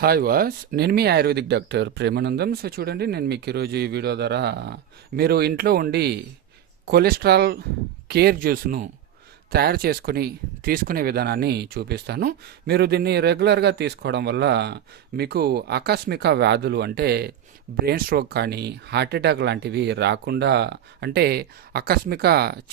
Hi was నేను మీ ayurvedic doctor Premanandam. So చూడండి, నేను మీకు ఈరోజు ఈ వీడియో ద్వారా మీరు ఇంట్లో ఉండి కొలెస్ట్రాల్ కేర్ జ్యూస్ను తయారు చేసుకుని తీసుకునే విధానాన్ని చూపిస్తాను. మీరు దీన్ని రెగ్యులర్గా తీసుకోవడం వల్ల మీకు ఆకస్మిక వ్యాధులు అంటే బ్రెయిన్ స్ట్రోక్ కానీ హార్ట్ అటాక్ లాంటివి రాకుండా, అంటే ఆకస్మిక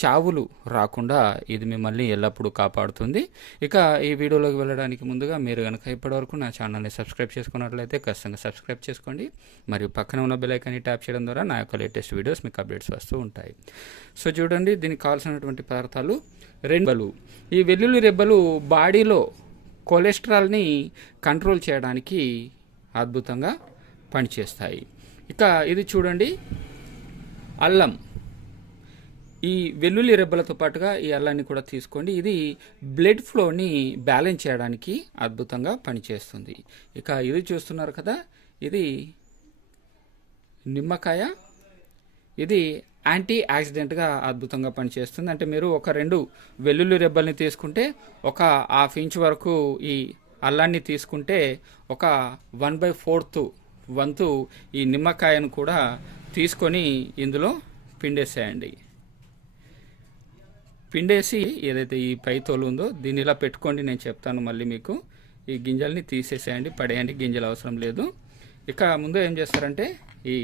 చావులు రాకుండా ఇది మిమ్మల్ని ఎల్లప్పుడూ కాపాడుతుంది. ఇక ఈ వీడియోలోకి వెళ్ళడానికి ముందుగా మీరు కనుక ఇప్పటివరకు నా ఛానల్ని సబ్స్క్రైబ్ చేసుకున్నట్లయితే ఖచ్చితంగా సబ్స్క్రైబ్ చేసుకోండి. మరియు పక్కన ఉన్న బెల్ ఐకాన్ని ట్యాప్ చేయడం ద్వారా నా యొక్క లేటెస్ట్ వీడియోస్ మీకు అప్డేట్స్ వస్తూ ఉంటాయి. సో చూడండి, దీనికి కావాల్సినటువంటి పదార్థాలు రెబ్బలు. ఈ వెల్లుల్లి రెబ్బలు బాడీలో కొలెస్ట్రాల్ని కంట్రోల్ చేయడానికి అద్భుతంగా పనిచేస్తాయి. ఇక ఇది చూడండి, అల్లం. ఈ వెల్లుల్లి రెబ్బలతో పాటుగా ఈ అల్లాన్ని కూడా తీసుకోండి. ఇది బ్లడ్ ఫ్లోని బ్యాలెన్స్ చేయడానికి అద్భుతంగా పనిచేస్తుంది. ఇక ఇది చూస్తున్నారు కదా, ఇది నిమ్మకాయ. ఇది యాంటీ ఆక్సిడెంట్గా అద్భుతంగా పనిచేస్తుంది. అంటే మీరు ఒక 2 వెల్లుల్లి రెబ్బల్ని తీసుకుంటే ఒక ½ ఇంచ్ వరకు ఈ అల్లాన్ని తీసుకుంటే ఒక 1/4 వంతు ఈ నిమ్మకాయను కూడా తీసుకొని ఇందులో పిండేసేయండి. పిండేసి ఏదైతే ఈ పై తోలు ఉందో దీన్ని ఇలా పెట్టుకోండి. నేను చెప్తాను మళ్ళీ మీకు. ఈ గింజల్ని తీసేసేయండి, పడేయండి, గింజలు అవసరం లేదు. ఇక ముందు ఏం చేస్తారంటే ఈ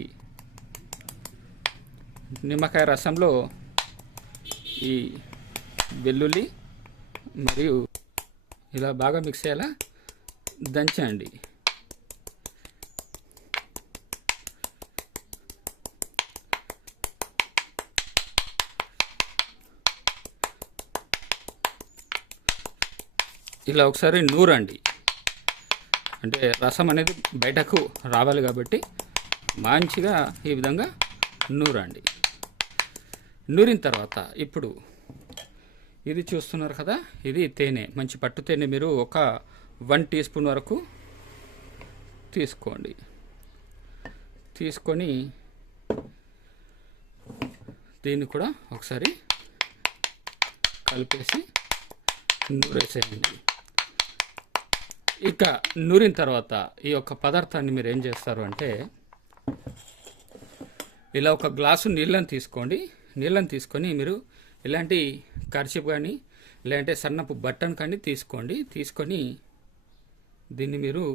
నిమ్మకాయ రసంలో ఈ వెల్లుల్లి మరియు ఇలా బాగా మిక్స్ అయ్యేలా దంచండి. ఇలా ఒకసారి నూరండి. అంటే రసం అనేది బయటకు రావాలి కాబట్టి మంచిగా ఈ విధంగా నూరండి. నూరిన తర్వాత ఇప్పుడు ఇది చూస్తున్నారు కదా, ఇది తేనె, మంచి పట్టు తేనె. మీరు ఒక 1 టీ స్పూన్ వరకు తీసుకోండి. తీసుకొని దీన్ని కూడా ఒకసారి కలిపేసి నూరేసేయండి. ఇక నూరిన తర్వాత ఈ యొక్క పదార్థాన్ని మీరు ఏం చేస్తారు అంటే ఇలా ఒక గ్లాసు నీళ్ళని తీసుకోండి. నీళ్ళని తీసుకొని మీరు ఇలాంటి కర్చీఫ్ కానీ లేదంటే సన్నపు బట్టను కానీ తీసుకోండి. తీసుకొని దీన్ని మీరు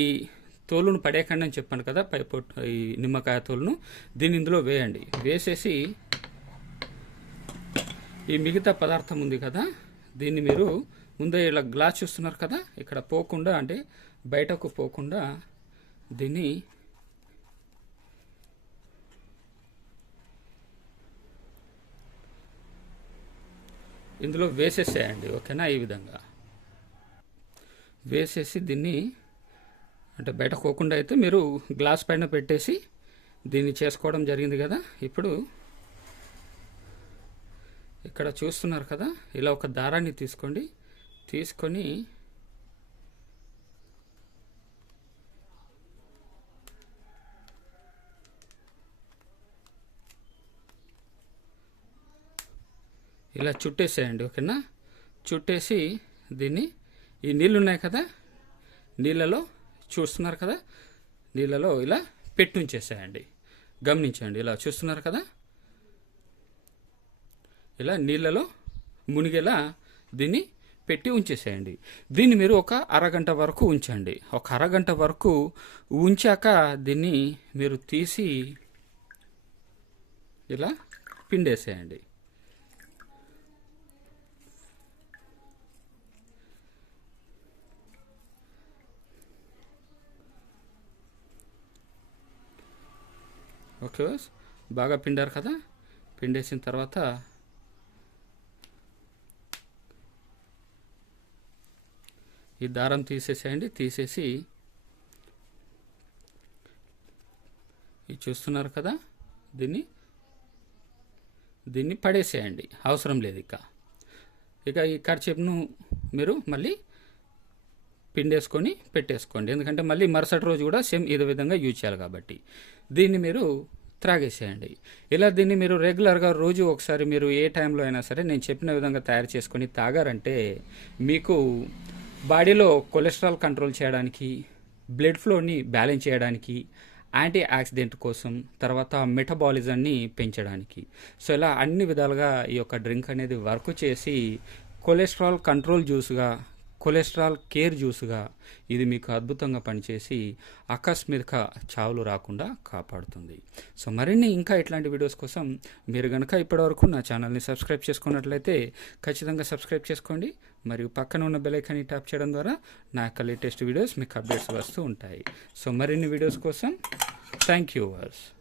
ఈ తోలును పడేయకండి అని చెప్పాను కదా, పై పొట్టు ఈ నిమ్మకాయ తోలును, దీన్ని ఇందులో వేయండి. వేసేసి ఈ మిగతా పదార్థం ఉంది కదా, దీన్ని మీరు ముందే ఇలా గ్లాస్ చూస్తున్నారు కదా, ఇక్కడ పోకుండా, అంటే బయటకు పోకుండా దీన్ని ఇందులో వేసేసేయండి. ఓకేనా? ఈ విధంగా వేసేసి దీన్ని, అంటే బయట పోకుండా అయితే మీరు గ్లాస్ పైన పెట్టేసి దీన్ని చేసుకోవడం జరిగింది కదా. ఇప్పుడు ఇక్కడ చూస్తున్నారు కదా, ఇలా ఒక దారాన్ని తీసుకోండి. తీసుకొని ఇలా చుట్టేసేయండి. ఓకేనా? చుట్టేసి దీన్ని ఈ నీళ్ళు ఉన్నాయి కదా, నీళ్ళలో చూస్తున్నారు కదా, నీళ్ళలో ఇలా పెట్టి ఉంచేసేయండి. గమనించండి, ఇలా చూస్తున్నారు కదా, ఇలా నీళ్ళలో మునిగేలా దీన్ని పెట్టి ఉంచేసేయండి. దీన్ని మీరు ఒక అరగంట వరకు ఉంచండి. ఒక అరగంట వరకు ఉంచాక దీన్ని మీరు తీసి ఇలా పిండేసేయండి. ఓకే, బాగా పిండారు కదా. పిండేసిన తర్వాత ఈ దారం తీసేసేయండి. తీసేసి ఇది చూస్తున్నారు కదా, దీన్ని పడేసేయండి, అవసరం లేదు. ఇక ఈ కర్చీఫ్ను మీరు మళ్ళీ పిండేసుకొని పెట్టేసుకోండి. ఎందుకంటే మళ్ళీ మరుసటి రోజు కూడా సేమ్ ఇదే విధంగా యూజ్ చేయాలి కాబట్టి దీన్ని మీరు త్రాగేసేయండి. ఇలా దీన్ని మీరు రెగ్యులర్గా రోజు ఒకసారి మీరు ఏ టైంలో అయినా సరే నేను చెప్పిన విధంగా తయారు చేసుకొని తాగారంటే మీకు బాడీలో కొలెస్ట్రాల్ కంట్రోల్ చేయడానికి, బ్లడ్ ఫ్లోని బ్యాలెన్స్ చేయడానికి, యాంటీ ఆక్సిడెంట్ కోసం, తర్వాత మెటబాలిజంని పెంచడానికి. సో ఇలా అన్ని విధాలుగా ఈ యొక్క డ్రింక్ అనేది వర్క్ చేసి కొలెస్ట్రాల్ కంట్రోల్ జ్యూస్గా, కొలెస్ట్రాల్ కేర్ జ్యూస్గా ఇది మీకు అద్భుతంగా పనిచేసి ఆకస్మిక చావులు రాకుండా కాపాడుతుంది. సో మరిన్ని ఇంకా ఇట్లాంటి వీడియోస్ కోసం మీరు కనుక ఇప్పటివరకు నా ఛానల్ని సబ్స్క్రైబ్ చేసుకున్నట్లయితే ఖచ్చితంగా సబ్స్క్రైబ్ చేసుకోండి. మరియు పక్కన ఉన్న బెల్ ఐకాన్ని ట్యాప్ చేయడం ద్వారా నా యొక్క లేటెస్ట్ వీడియోస్ మీకు అప్డేట్స్ వస్తూ ఉంటాయి. సో మరిన్ని వీడియోస్ కోసం థ్యాంక్ యూ వర్స్.